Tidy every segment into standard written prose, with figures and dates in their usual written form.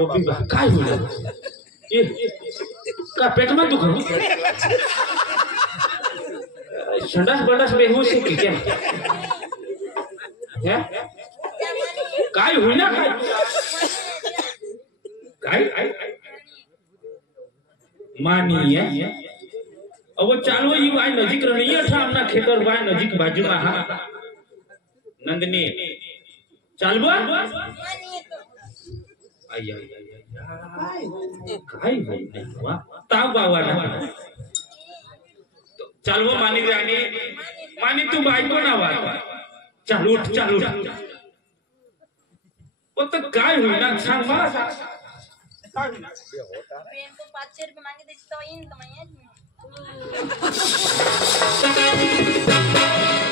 बाबू काय होईल का पेट में दुख संडास बंडास बेहोश है क्या है काय हुई ना काय मानी है अब चालो ये भाई नजीक रही है हमना खेतर भाई नजीक बाजू में हाँ नंदनी चालबो आई काय भाई नहीं हुआ ताव बावा ना चालवो मानी रानी मानी तू बाई को ना वाला चालू वो तो काय हुई ना सांग मला प्रेम को 500 रुपए मांगे थे तो इन तो मैं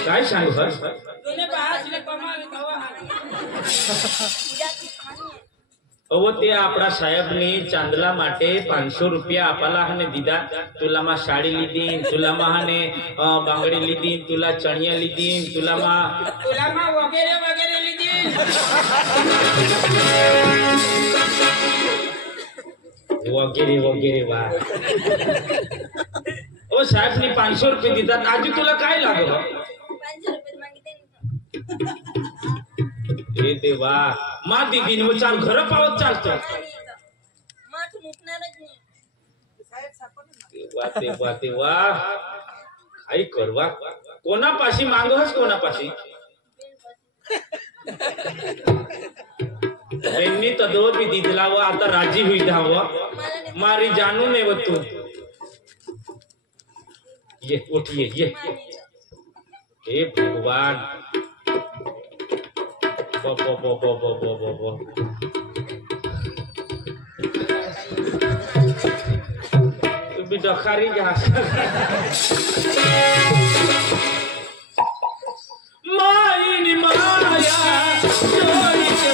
काय सांग सर तूने बाहर से कमाल कवा पूजा की खानी है वो ते आपड़ा साहेब ने चांदला माटे 500 रुपया आपला हने दीदा तुला मा साड़ी लीधी तुला मा हने बांगड़ी लीधी तुला चणिया लीधी तुला मा वगैरह लीधी वगैरह वाह ओ साहेब ने 500 रुपये दीदा आज तुला काय लागलो 500 रुपए मांगे थे हे देवा मा दीदी ने वो चाल घर पावत चालतो माठ मुकणारच नाही देवा आई करवा कोना पाशी मांगोस कोना पाशी त्यांनी तदो भी दीदला व आता राजी हुई धाव मारी जानू ने व तू ये उठिए ये हे भगवान बो तू भी डखारी जा मायनी माया जोरी के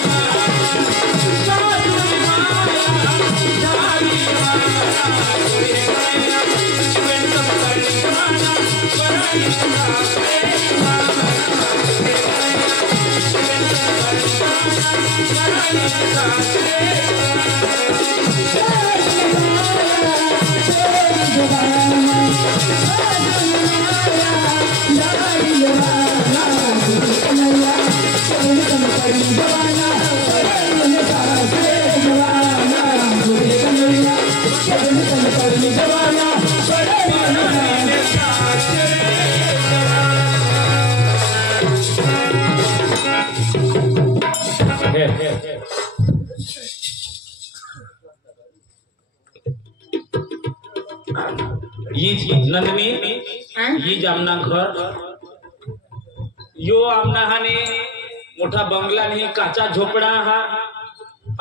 नंदनी ये जामना घर यो आमना हाने मोठा बंगला नहीं काचा झोपड़ा हा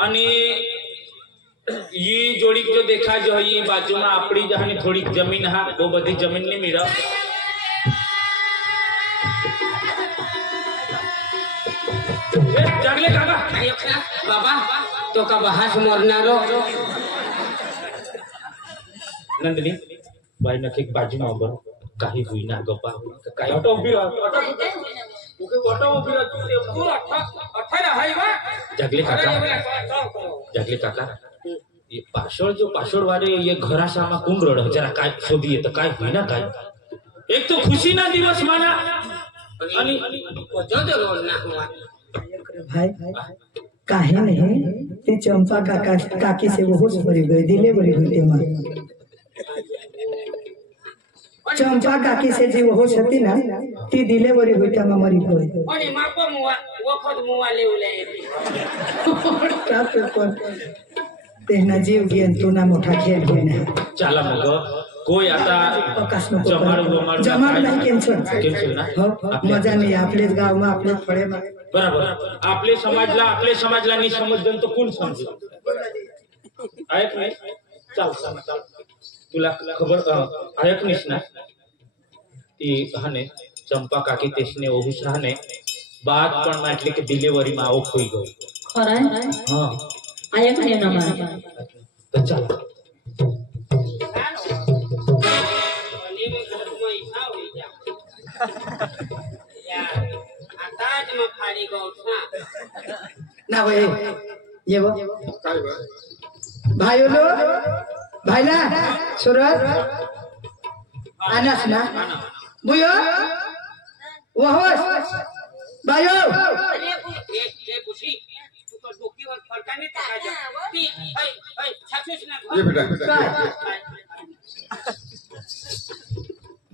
आणि ये जोड़ी जो देखा जो है ये बाजू में आपड़ी जहां थोड़ी जमीन हा वो बड़ी जमीन नहीं मिला जागले काका बाबा तो का बहास मरनारो नंदनी बाई नखे बाजू में बर काही हुई ना गप्पा काय ऑटो उभी जागले काका ये पाछड़ वाले ये घरा सामा कुंड रड़ जरा काय शोधिए तो काय हुई ना काय एक तो खुशी ना दिवस माना आणि जो रोड ना हुआ भाई काहे नहीं ते चंपा काकी से वो होश भरी गई दिले भरी हुई मां चंपा काकी से जी वो होश थी ना ती दिले भरी हुई था मरी गई आणि माको मुआ वो खुद मुआ ले उले का पेपर तेना जीव गेन तू ना मोठा खेल होई ना चला मग कोई आता जमाड नाही कैंसर ना मजा नाही आपलेच गाव में आपलेच फळे में बराबर आपले समाजला नहीं समजन तो कोण समजेल ऐक नाही चल तुला खबर ऐक नाहीस ना ती हाने चंपा काकी तेसने ओहुस राहने बात पण म्हटले की डिलिव्हरी में आवक होई गई खरं हां ऐक नाही ना मला तो चल आता में फाड़ी गौ था ना भाई ये वो काय बा भाइयों लो भाईला सूरज अनस ना बुयो वो होश भाइयों ए खुशी तू तो डोकीवर फरकाने टाकायचं ती छाछूच ना ये बेटा काय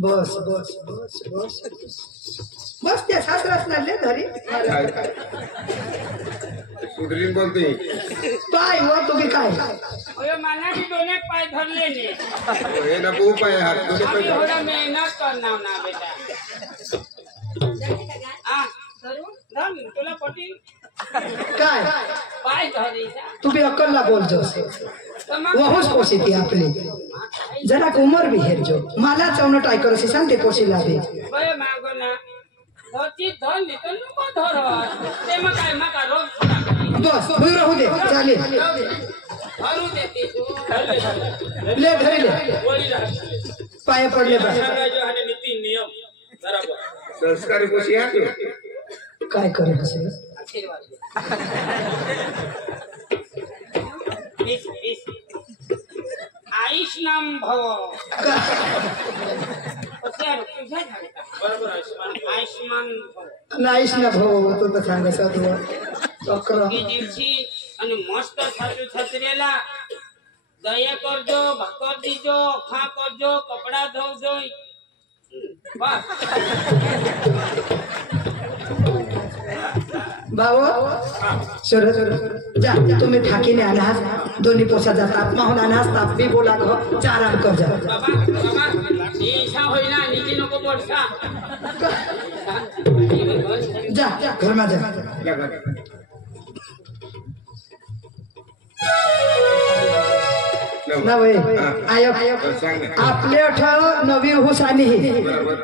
बस बस बस बस बस त्या सासरास लागले घरी सुधरीन बोलते काय हो तुम्ही काय ओए मानाची दोन्ही पाय धरले ने हे ना बहू पाय हात दोन्ही आम्ही पाय थोडा मेहनत करणार ना बेटा आ धर तुला पटी काय पाय धरायचा तुम्ही अक्कलला बोलतोस वहोच पोसी ती आपली जरा उमर भी हेर जो मला चौनट ऐकर से सांगते पोसी लागे बरे मागो ना धरती धर निकल नको धर ते मग काय मका रोग बस भूई राहू दे चालेल धरू देते तू ले धरी ले पाय पडले बस सांगायचं आणि नीती नियम बरोबर संस्कारी कोशी आहे की काय करे हसे आशीर्वाद इस आयुष नाम भव तुझ्या बरोबर आयुष्मान आयुष्मान भव नाहीस ना भाऊ तो तर सांगायचा तू चक्र ही दिवशी आणि मस्त सासू सासरेला दया करजो भाकर दीजो खा करजो कपडा धोजो बस भाऊ सूरज जा तुम्ही थाकीने आलास दोन्ही पोसा जातात माहून आलास ताप बी बोला गो आराम कर जा बाबा बाबा ईशा होईना निजी नको पडसा जा घर मा जा ना वय आयो सांग ना आपले अठ नवी हुसानी बरोबर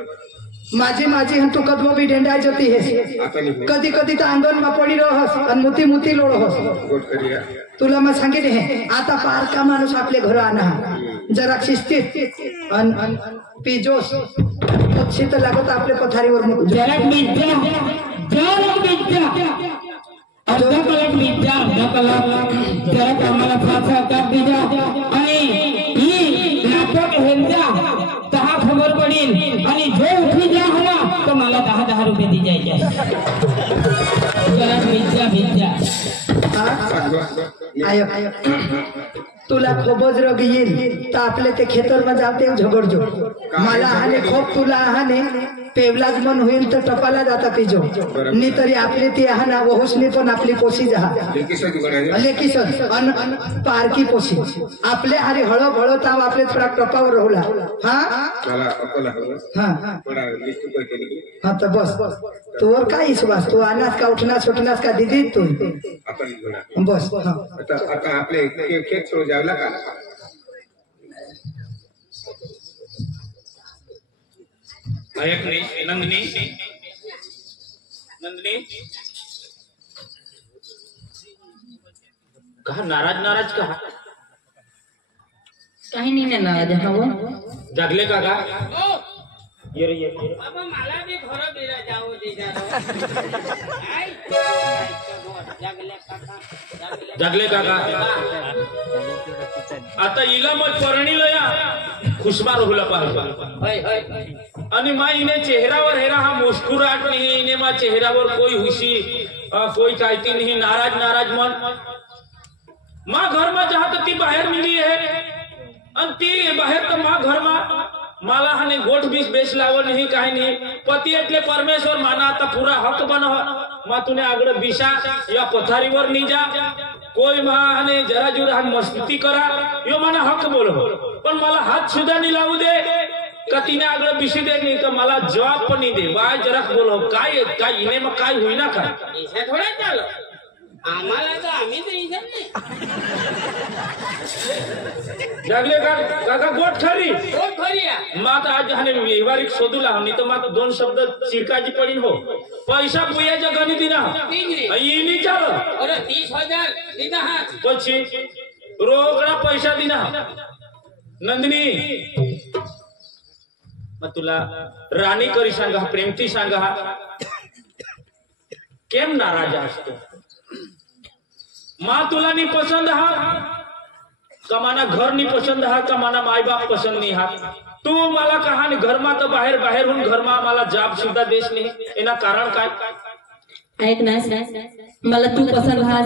माझी माझी हं तू कदमो बी ढेंडाय जती है आता नाही कधी कधी तर अंगण मा पडी रहस आणि मुती मुती लोळहस गोट करूया तुला मग सांगितले हे आता पार का माणूस आपले घर आणा जरा शिस्तीत अन पिजोस उत्सित लागत आपल्या पथारीवर मुक जरा मिद्या अर्धा कलाक मिद्या अर्धा कलाक जरा आम्हाला फार सहकार द्या आणि ही नाटक हेंजा 10 खबर पडेल आणि जो उठी द्या हवा तर मला 10 रुपये दी जायचे जरा मिद्या आयो तुला खोबच रोग येईल तर आपले ते खेतर मध्ये जाते झगडजो मला हाने खोप तुला हाने पेवलाच मन होईल तर टपाला जाता पिजो नी तरी आपले ती हाना वहुसनी पण आपली पोशी जहा लेकीचं दुकान आहे लेकीसन अन पारकी पोशी आपले हारे हळो भळो ताव आपले थोडा टपावर राहुला हा मला अकोला हवं हा थोडा लिस्ट कोयते हा तर बस तोवर काय विश्वास तू अनास का उठनास सुटनास का दिदी तू आपण थोडा बस हा आता आपले खेत सोड जावला का ऐक नाही नंदिनी नंदिनी का नाराज नाराज का काही नाही नाराज हवं जागले का ये रे ये बाबा मला बी घर बिरा जाऊ दे जागले का आता इला मग परणीला या खुशबार होला पाहिजे आणि मा इने चेहरावर हेरा हा मुस्कुराट नहीं इने मा चेहरावर कोई हुशी कोई कायती नहीं नाराज नाराज मन माँ घर में जहाँ तक ती बाहर मिली है आणि ती बाहेर तर मा घर मा मला हाने गोठ बीस बेच लावो नहीं काही नहीं पती एटले परमेश्वर माना आता पूरा हक बन मा तुने आगड़ बिशा या पथारीवर नहीं जा कोई महाने जरा जुरा मस्ती करा यो माना हक बोलो पण मला हात सुद्धा नहीं लावू दे का तिने आगळ बिशी दे नाही तर मला जवाब पण नाही दे बाय जरा बोलो काय इने मग काय होईना का थोडा चालू आम्हाला तर आम्ही तर इथे नाही जागले का काका गोट खरी कोण खरी आहे? माता आज हाने व्यवहारिक शोधू लाव नाही तर माता दोन शब्द चिरकाची पडीन हो पैसा पुयाच्या गणिती ना इनी चाल अरे 30,000 दिना हात પછી रोकडा पैसा दिना नंदिनी मग तुला राणी करी सांगा प्रेमती सांगा केम नाराज असतो माँ तुला नहीं पसंद हा कमाना घर नहीं पसंद हा कमाना माई बाप पसंद नहीं हा तू मला कहा घर मा तर बाहेर बाहेर होऊन घर मा मला जाब सुद्धा देश नाही एना कारण काय ऐक ना मला तू पसंद आहात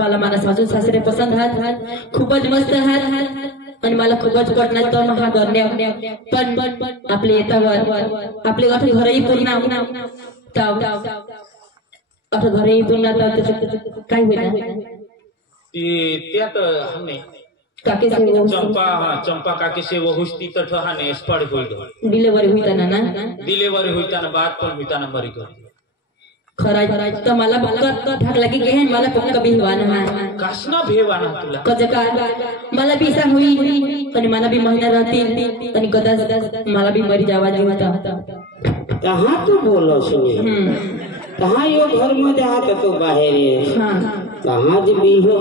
मला माझा सासू सासरे पसंद आहात खूपच मस्त आहात आणि मला खूपच पटणार तो महा गरण्या पण आपले येतावर आपले गाठी घरही पूर्ण आता घरही पूर्ण काय होईल त्यात नाही काके से वो चंपा हा चंपा काके से वो हुस्ती तठ हा ने स्पड होईल डिलिव्हरी होईताना ना डिलिव्हरी होईताना बाद पण होईताना मरी गो खराय तर मला पक्का ठाकला की घेन मला पक्का बिहवाना हा कसना भेवाना तुला कज का मला बी सांग होई आणि मला बी महिना राहतील आणि कदाच मला बी मरी जावा होता कहाँ तू बोलो सुनी कहाँ यो घर में जाता तो बाहर है हाँ कहाँ जी बिहो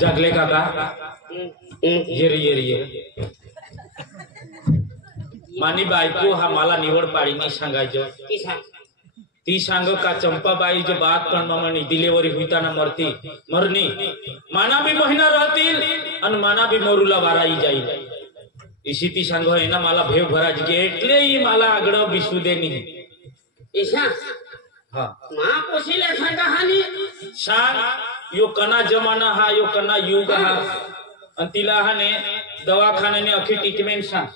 जगले काका ये मानी बायको हा मला निवड पाडी नाही सांगायचं ती सांग का चंपाबाई जो बात पण म्हणी डिलिव्हरी होईताना मरनी माना भी महिना राहतील आणि माना भी मरूला वाराई जाईल इसी ती सांग है ना मला भेव भराज के એટલે ही मला आगळ बिसू देनी ईशा हा मां पोशीला सांगा हानी सांग यो कना जमाना हा यो कना युग हा आणि तिला हाने दवाखान्याने अखी ट्रीटमेंट सांग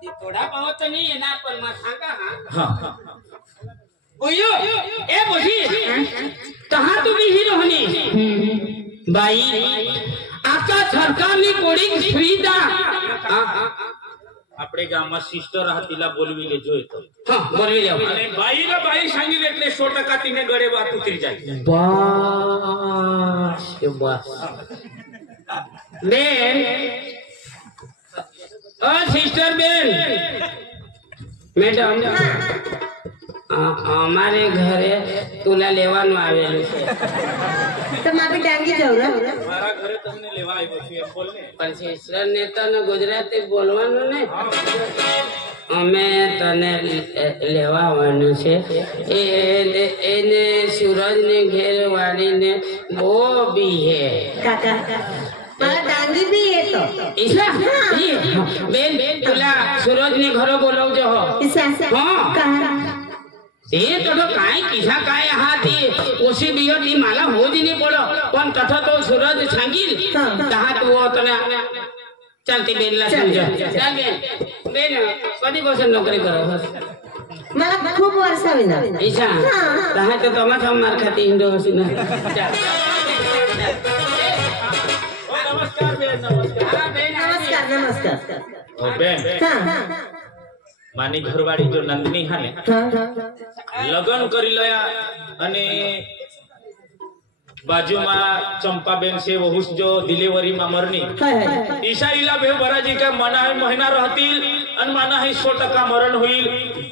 ती थोडा पावत नाही येणार पण मग सांगा हा बोयो ए बोशी कहाँ तुम्ही ही रोहनी बाई आका सरकारनी कोडी सुविधा आपले गावात सिस्टर हा तिला बोलविले जो येतो हा बोलविले आणि बाईला बाई सांगितले 100% तिने गडे बात उतरी जाईल बस बेन सिस्टर बेन मैडम અમારે ઘરે તુલા લેવાનું આવેલું છે તો મારે ડાંગી જાવ ને મારા ઘરે તમને લેવા આવ્યો છું એમ બોલ ને પણ સિસ્ટર ને તને ગુજરાતી બોલવાનું ને અમે તને લેવા આવવાનું છે એને સૂરજ ને ઘેર વાળીને બહુ બી હે કાકા मला डांगी बी येतो ईशा बेन तुला सूरज ने घरो बोलवજો हो ते तसं काय किसा काय हा ती ओशी बियो ती मला हो दिली पडो पण तसं तो सूरज सांगील दहा तू तने चालते बेनला समजा चाल बेन कधीपासून नोकरी करत मला खूप वर्ष होईना ईशा दहा तर तमाशा मार खाती हिंदू अशी ना नमस्कार बेन नमस्कार नमस्कार नमस्कार ओ बेन मानी घरवाड़ी जो नंदिनी हाने लगन करी लया अने बाजू में चंपाबेन से वहुस जो डिलीवरी में मरनी ईशा इला भेव भराजी का मना है महीना रहतील अन माना है 100% मरण हुईल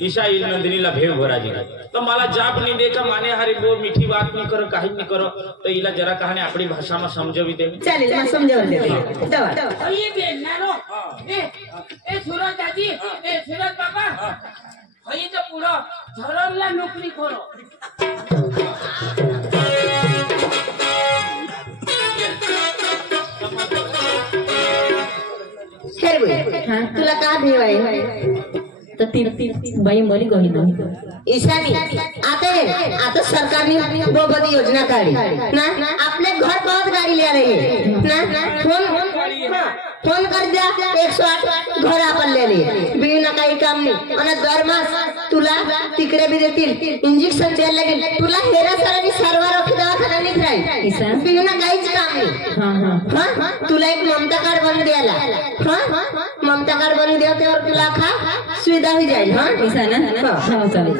ईशा इल नंदिनीला भेव भराजी तो मला जाप नहीं दे का माने हारी वो मीठी बात नहीं करो काही नहीं करो तो इला जरा कहाने अपनी भाषा में समझावी दे चालेल मैं समजावून देते दवा ये बेन नारो ए सूरज दादी ए सूरज बाबा हई तो पूरा धरमला नौकरी करो हे हाँ तुला का भेव आहे तर ती बाई मरी गई नाही ईशानी आता सरकारने वो बड़ी योजना काढी ना आपले घर बहुत गाड़ी ले रही है ना फोन कर दिया 108 घर आपण ले बिना काही काम नाही आणि दरमास तुला तिकडे बी देतील इंजेक्शन द्यायला लागेल तुला हेरा सरांनी सर्व रोखी दवाखाना नाही राहील बिना काहीच काम नाही हा तुला एक ममता कार्ड बनवून द्यायला हा ममता कार्ड बनवून द्या त्यावर तुला खा सुविधा हो जाईल हा ईशाना हो चालेल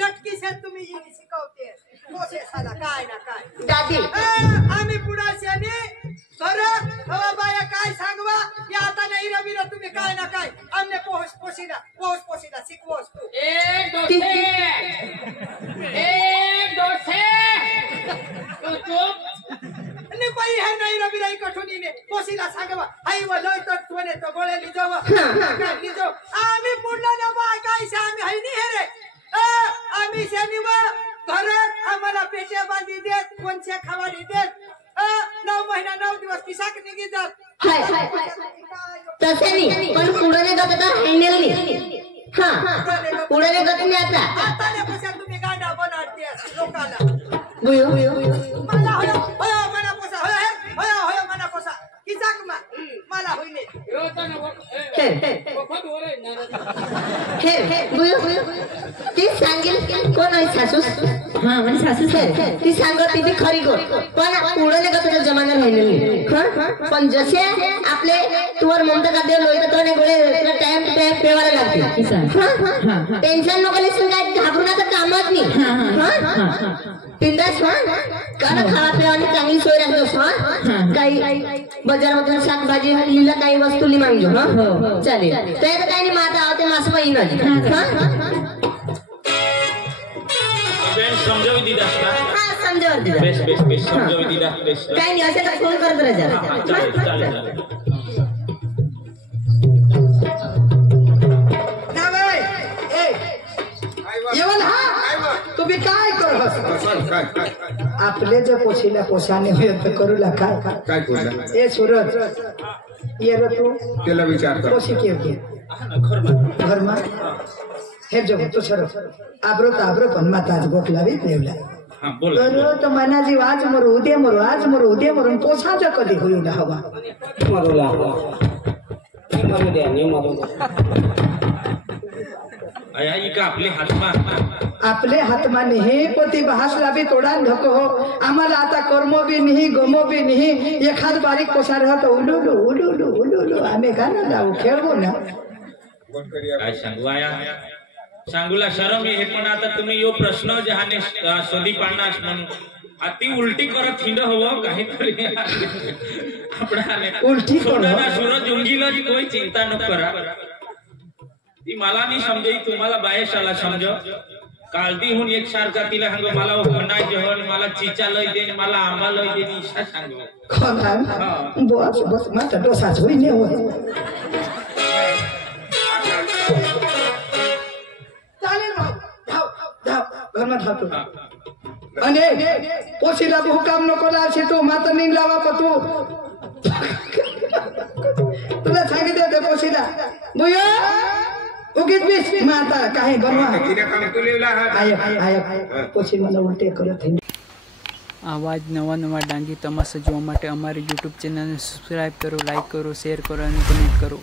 लटकी से तुम्ही शिकवते मोसे साला काय ना काय दादी आम्ही पुढाच्याने खरं हवा बाया काय सांगवा या आता नाही रवी तुम्ही काय ना काय आमने पोहोच पोशीला शिकवोस तू तो चुप ने बाई है नाही रवी राई कठुनीने पोशीला सांगवा हाई व लय तर तोने तो गोळे लिजो आम्ही पुढला ना बाय काय आम्ही हाई नाही हे रे आम्ही पेटे बांधी देत कोणच्या खावाडी देत 9 महिना 9 दिवस पिसाक निघी जात हाय तसे नाही पण पुढे नाही जात तर हँडल नाही हा पुढे नाही जात नाही आता आता ने कशा तुम्ही गाडा बनाडते लोकाला बुयो मला होय मना पोसा होय मना पोसा किसाक मला होईने हे बुयो ती सांगेल कोण आहे सासू हा म्हणजे सासू ती सांगत ती खरी गोष्ट पण पुढे नाही का तुझ्या जमाना राहिलेली पण जसे आपले तुवर ममता का देव लोई तो गोळे टाइम टू टाइम पेवायला लागते टेन्शन नको लिसून काय घाबरूनच कामच नाही पिंडास कारण खावा पिवानी चांगली सोय राहतो काही बाजारामधून शाकभाजी लिहिला काही वस्तू ली मागजो चालेल तर काही नाही माझा आवते मास बहीण समजावी दिदा हा समजावर दिला बेस बेस बेस समजावी दिदा बेस काही नाही असेल तर फोन करत राहा चालेल चालेल येवल हा तुम्ही काय करत आपले जे पोशीला पोसाने होत करूला काय कोणला ए सूरज ये रे तू त्याला विचारता पोशी के घर मा हे जग तू सर आब्रो पण माता आज गोखलावीत नेवला हा बोल तर मनाजी आज मरू उद्या मरून पोसाचा कधी होईल हवा आई का आपले हातमा नाही पती भासला बी तोडा ढको हो आम्हाला आता कर्म बी नाही गमो बी नाही एखाद बारीक पोसा राहत उलुलू आम्ही का ना जाऊ खेळू ना काय सांगू आया सांगूला शरम हे पण आता तुम्ही यो प्रश्न जहाने शोधी पाडणार म्हणून अति उलटी करत हिंड हवं काहीतरी उलटी सूरज उंगीला कोई चिंता न करा ती मला नाही समजे तुम्हाला बायशाला समज कालदीहून एक सारखा तिला सांग मला भंडा जेवण मला चिचा लय दे मला आंबा लय दे ईशा सांग बस बस माझा डोसाच होई ने होय चालेल धाव घरमा धावतो आणि पोशीला भूकाम नको लावशी तू माता निघ लावा तू तुला सांगितलं ते पोशीला बुया उगीत बीस माता काही बनवा आय पोशी मला उलटे करत आवाज नवा डांगी तमाशा જોવા માટે અમારી YouTube ચેનલને સબસ્ક્રાઇબ કરો, લાઈક કરો, શેર કરો અને કમેન્ટ કરો.